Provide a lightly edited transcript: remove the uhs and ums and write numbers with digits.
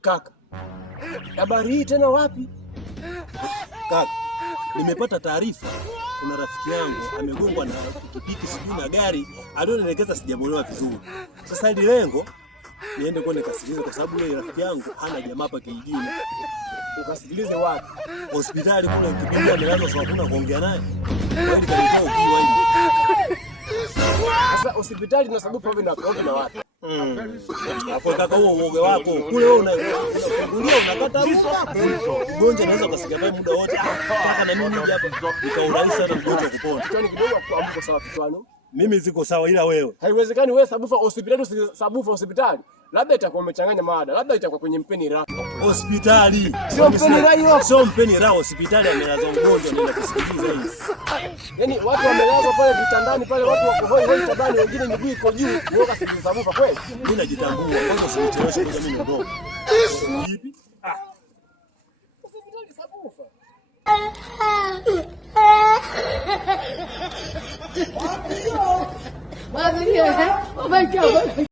Kaka, habari hii tena wapi? Kaka, nimepata taarifa kuna rafiki yangu amegongwa na pikipiki sijui na gari, alioelekeza sijamuelewa vizuri. Sasa ile lengo niende kwa nikasikilize kwa sababu yule rafiki yangu hana jamaa hapa kijijini. Ukasikilize wapi? Hospitali kule kipindi amelazwa sababu hakuna kuongea naye. Kwani kanitoa ukiwa hivi. Sasa hospitali na sababu pale na wapi? Hapo kaka huo uoga wako. Kule wewe unafungulia unakata ruhusa hapo. Mgonjwa anaweza kusikia pale muda wote. Kaka na mimi hapa nikaurahisi sana mgonjwa kupona. Kichwani kidogo kuamka sawa kichwani. Mimi ziko sawa ila wewe. Haiwezekani wewe sabufa hospitali sabufa hospitali. Labda itakuwa umechanganya mada. Labda itakuwa kwenye mpeni raha. Hospitali. Sio mpeni raha hiyo. Sio mpeni raha hospitali amelazwa mgonjwa nenda kusikiliza hivi. Yaani watu wamelazwa pale vitandani pale watu wako hoi hoi tabani wengine miguu iko juu. Wewe kasikiliza sabufa kweli? Mimi najitambua. Kwanza usinicheleweshe kwa mimi ndogo. Vipi? Hospitali sabufa. Wapi? Wapi?